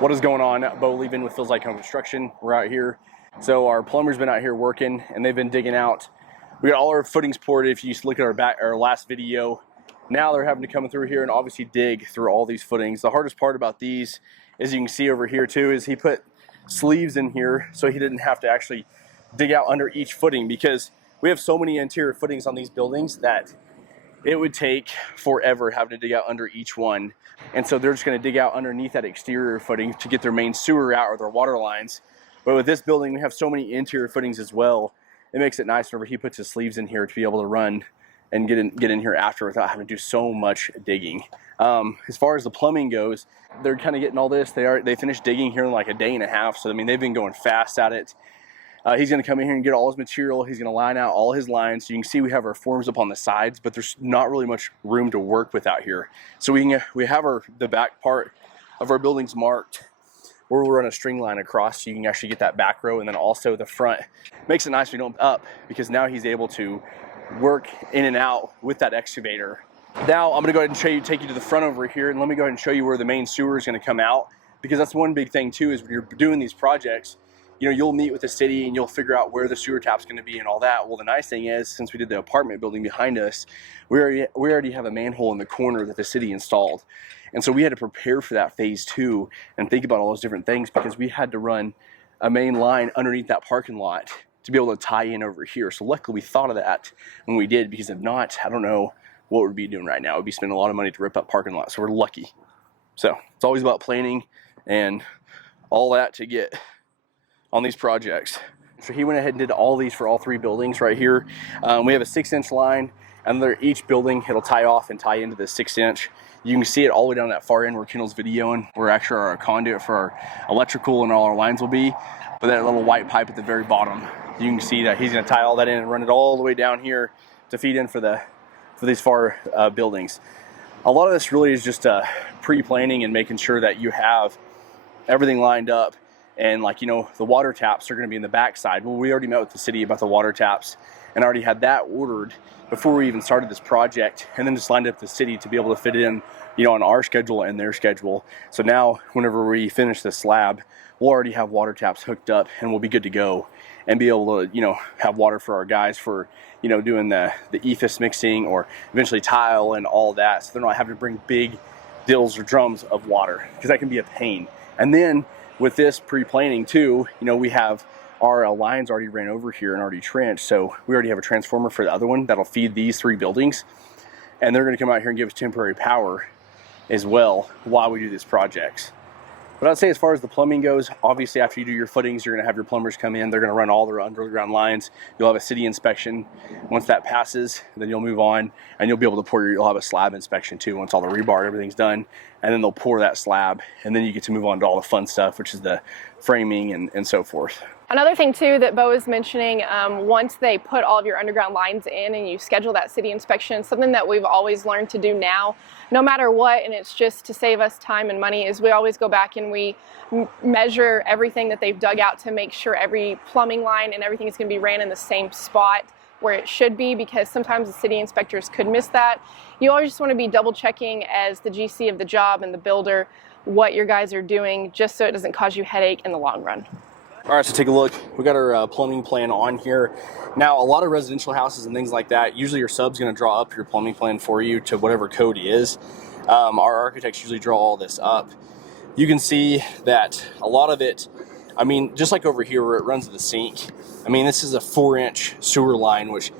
What is going on? Bo Levin with Feels Like Home Construction. We're out here. So our plumber's been out here working and they've been digging out. We got all our footings poured. If you look at our last video, now they're having to come through here and obviously dig through all these footings. The hardest part about these, as you can see over here too, is he put sleeves in here so he didn't have to actually dig out under each footing, because we have so many interior footings on these buildings that it would take forever having to dig out under each one. And so they're just going to dig out underneath that exterior footing to get their main sewer out or their water lines. But with this building, we have so many interior footings as well. It makes it nice whenever he puts his sleeves in here to be able to run and get in here after without having to do so much digging. As far as the plumbing goes, they're kind of getting all this. They finished digging here in like a day and a half. So I mean, they've been going fast at it. He's going to come in here and get all his material. He's going to line out all his lines. So you can see we have our forms up on the sides, but there's not really much room to work with out here. So we have the back part of our buildings marked where we'll run a string line across so you can actually get that back row, and then also the front. Makes it nice when you don't up, because now he's able to work in and out with that excavator. Now I'm going to go ahead and take you to the front over here, and let me go ahead and show you where the main sewer is going to come out, because that's one big thing too, is when you're doing these projects, you know, you'll meet with the city and you'll figure out where the sewer tap's going to be and all that. Well, the nice thing is, since we did the apartment building behind us, we already have a manhole in the corner that the city installed. And so we had to prepare for that phase 2 and think about all those different things, because we had to run a main line underneath that parking lot to be able to tie in over here. So luckily we thought of that when we did, because if not, I don't know what we'd be doing right now. We'd be spending a lot of money to rip up parking lots. So we're lucky. So it's always about planning and all that to get on these projects. So he went ahead and did all these for all 3 buildings right here. We have a 6-inch line, and each building it'll tie off and tie into the 6-inch. You can see it all the way down that far end where Kendall's videoing, where actually our conduit for our electrical and all our lines will be. But that little white pipe at the very bottom, you can see that he's going to tie all that in and run it all the way down here to feed in for these far buildings. A lot of this really is just pre-planning and making sure that you have everything lined up. And like, you know, the water taps are going to be in the back side. Well, we already met with the city about the water taps and already had that ordered before we even started this project, and then just lined up the city to be able to fit in, you know, on our schedule and their schedule. So now whenever we finish the slab, we'll already have water taps hooked up and we'll be good to go and be able to, you know, have water for our guys for, you know, doing the ethos mixing or eventually tile and all that. So they're not having to bring big dills or drums of water, because that can be a pain. And then with this pre-planning too, you know, we have our lines already ran over here and already trenched. So we already have a transformer for the other one that'll feed these 3 buildings. And they're going to come out here and give us temporary power as well while we do these projects. But I'd say as far as the plumbing goes, obviously after you do your footings, you're going to have your plumbers come in. They're going to run all their underground lines. You'll have a city inspection. Once that passes, then you'll move on and you'll be able to you'll have a slab inspection too once all the rebar and everything's done. And then they'll pour that slab, and then you get to move on to all the fun stuff, which is the framing and so forth. Another thing too that Bo is mentioning, once they put all of your underground lines in and you schedule that city inspection, something that we've always learned to do now, no matter what, and it's just to save us time and money, is we always go back and we measure everything that they've dug out to make sure every plumbing line and everything is going to be ran in the same spot where it should be, because sometimes the city inspectors could miss that. You always just want to be double checking as the GC of the job and the builder what your guys are doing, just so it doesn't cause you headache in the long run. All right, so take a look. We got our plumbing plan on here. Now, a lot of residential houses and things like that, usually your sub's going to draw up your plumbing plan for you to whatever code is. Our architects usually draw all this up. You can see that a lot of it, I mean, just like over here where it runs to the sink, I mean, this is a 4-inch sewer line, which,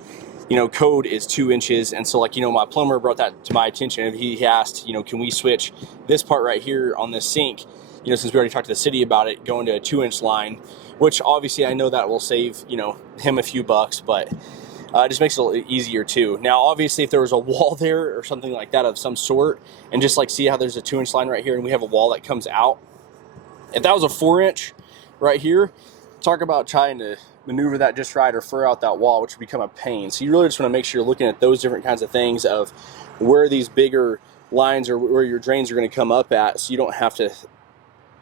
you know, code is 2 inches. And so, like, you know, my plumber brought that to my attention. He asked, you know, can we switch this part right here on this sink, you know, since we already talked to the city about it, going to a 2-inch line, which obviously I know that will save, you know, him a few bucks, but it just makes it a little easier too. Now, obviously, if there was a wall there or something like that of some sort, and just like see how there's a 2-inch line right here and we have a wall that comes out, if that was a 4-inch right here, talk about trying to maneuver that just right or fur out that wall, which would become a pain. So you really just want to make sure you're looking at those different kinds of things of where these bigger lines or where your drains are going to come up at, so you don't have to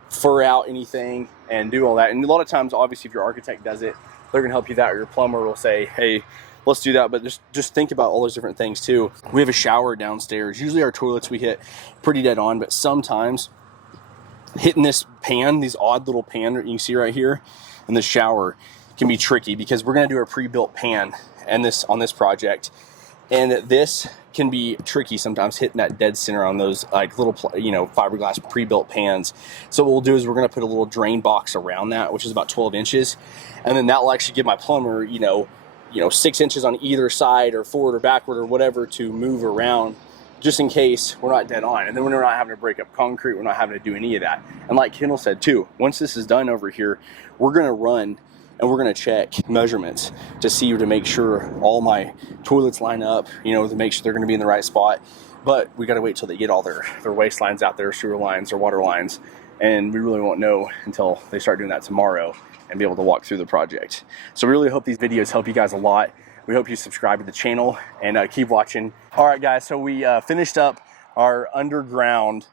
fur out anything and do all that. And a lot of times, obviously, if your architect does it, they're going to help you that, or your plumber will say, hey, let's do that. But just think about all those different things too. We have a shower downstairs. Usually our toilets we hit pretty dead on, but sometimes hitting this pan, these odd little pan that you can see right here in the shower, can be tricky because we're going to do a pre-built pan and this on this project, and this can be tricky sometimes hitting that dead center on those like little fiberglass pre-built pans. So what we'll do is we're going to put a little drain box around that, which is about 12 inches, and then that will actually give my plumber 6 inches on either side or forward or backward or whatever to move around, just in case we're not dead on. And then we're not having to break up concrete, we're not having to do any of that. And like Kendall said too, once this is done over here, we're going to run and we're going to check measurements to make sure all my toilets line up, to make sure they're going to be in the right spot. But we got to wait till they get all their waste lines out there, sewer lines or water lines, and we really won't know until they start doing that tomorrow and be able to walk through the project. So we really hope these videos help you guys a lot. We hope you subscribe to the channel and keep watching. All right, guys, so we finished up our underground.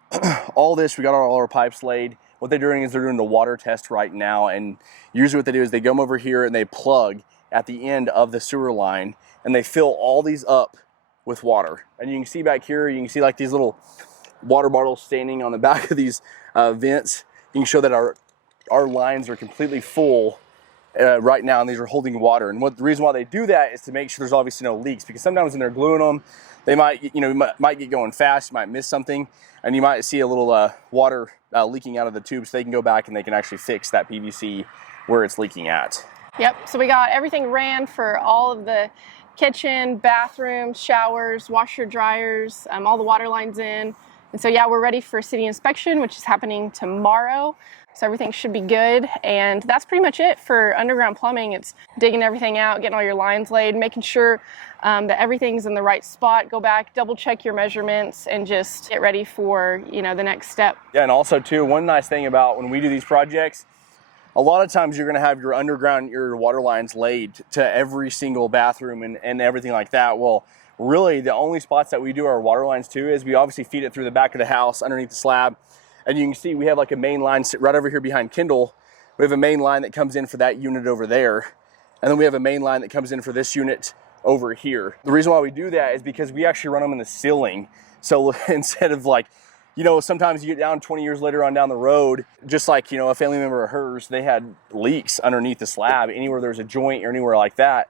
All this, we got all our pipes laid. What they're doing is they're doing the water test right now, and usually what they do is they come over here and they plug at the end of the sewer line and they fill all these up with water. And you can see back here, you can see like these little water bottles standing on the back of these vents. You can show that our lines are completely full right now, and these are holding water. And the reason why they do that is to make sure there's obviously no leaks, because sometimes when they're gluing them, they might get going fast, you might miss something, and you might see a little water leaking out of the tube, so they can go back and they can actually fix that PVC where it's leaking at. Yep, so we got everything ran for all of the kitchen, bathrooms, showers, washer, dryers, all the water lines in. And so yeah, we're ready for city inspection, which is happening tomorrow. So everything should be good, and that's pretty much it for underground plumbing. It's digging everything out, getting all your lines laid, making sure that everything's in the right spot. Go back, double check your measurements, and just get ready for the next step. Yeah, and also too, one nice thing about when we do these projects, a lot of times you're going to have your underground, your water lines laid to every single bathroom and everything like that. Well, really the only spots that we do our water lines to is we obviously feed it through the back of the house underneath the slab. And you can see we have like a main line right over here behind Kendall. We have a main line that comes in for that unit over there. And then we have a main line that comes in for this unit over here. The reason why we do that is because we actually run them in the ceiling. So instead of like, sometimes you get down 20 years later on down the road, just like, a family member of hers, they had leaks underneath the slab, anywhere there's a joint or anywhere like that.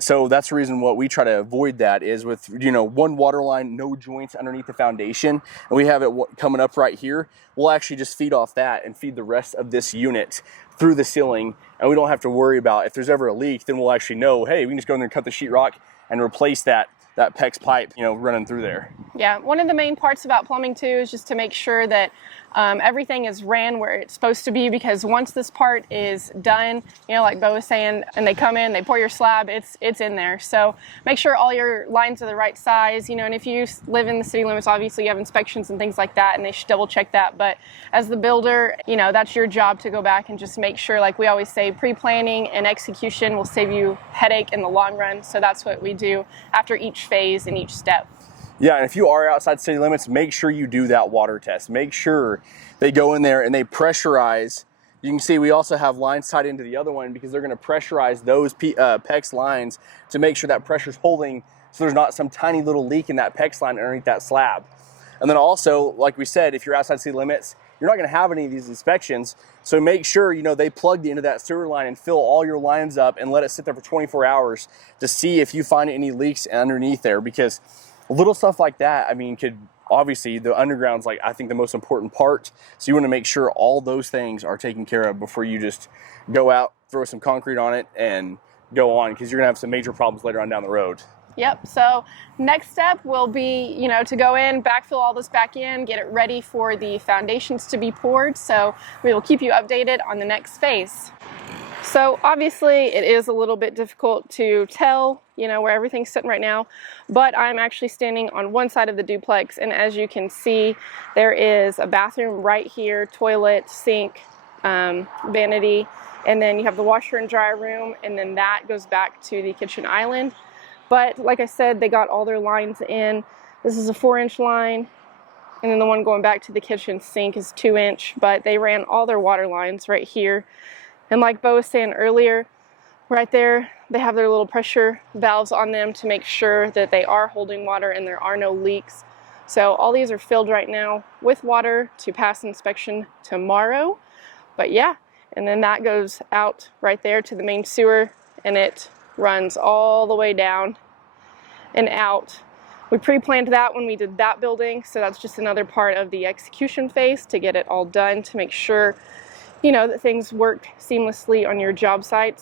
So that's the reason what we try to avoid that is with, one water line, no joints underneath the foundation, and we have it coming up right here. We'll actually just feed off that and feed the rest of this unit through the ceiling, and we don't have to worry about if there's ever a leak, then we'll actually know, hey, we can just go in there and cut the sheetrock and replace that PEX pipe, running through there. Yeah, one of the main parts about plumbing too is just to make sure that everything is ran where it's supposed to be, because once this part is done, like Bo was saying, and they come in, they pour your slab, it's in there. So make sure all your lines are the right size, and if you live in the city limits, obviously you have inspections and things like that, and they should double check that. But as the builder, that's your job to go back and just make sure, like we always say, pre-planning and execution will save you headache in the long run. So that's what we do after each phase and each step. Yeah, and if you are outside city limits, make sure you do that water test. Make sure they go in there and they pressurize. You can see we also have lines tied into the other one because they're going to pressurize those PEX lines to make sure that pressure's holding, so there's not some tiny little leak in that PEX line underneath that slab. And then also, like we said, if you're outside city limits, you're not going to have any of these inspections. So make sure, they plug into that sewer line and fill all your lines up and let it sit there for 24 hours to see if you find any leaks underneath there, because little stuff like that, could obviously, the underground's I think the most important part. So you want to make sure all those things are taken care of before you just go out, throw some concrete on it and go on, because you're gonna have some major problems later on down the road. Yep, so next step will be, to go in, backfill all this back in, get it ready for the foundations to be poured. So we will keep you updated on the next phase. So obviously it is a little bit difficult to tell, where everything's sitting right now, but I'm actually standing on one side of the duplex, and as you can see, there is a bathroom right here, toilet, sink, vanity, and then you have the washer and dryer room, and then that goes back to the kitchen island. But like I said, they got all their lines in. This is a 4-inch line, and then the one going back to the kitchen sink is 2-inch, but they ran all their water lines right here. And like Bo was saying earlier, right there, they have their little pressure valves on them to make sure that they are holding water and there are no leaks. So all these are filled right now with water to pass inspection tomorrow. But yeah, and then that goes out right there to the main sewer, and it runs all the way down and out. We pre-planned that when we did that building, so that's just another part of the execution phase to get it all done, to make sure, you know, that things work seamlessly on your job sites.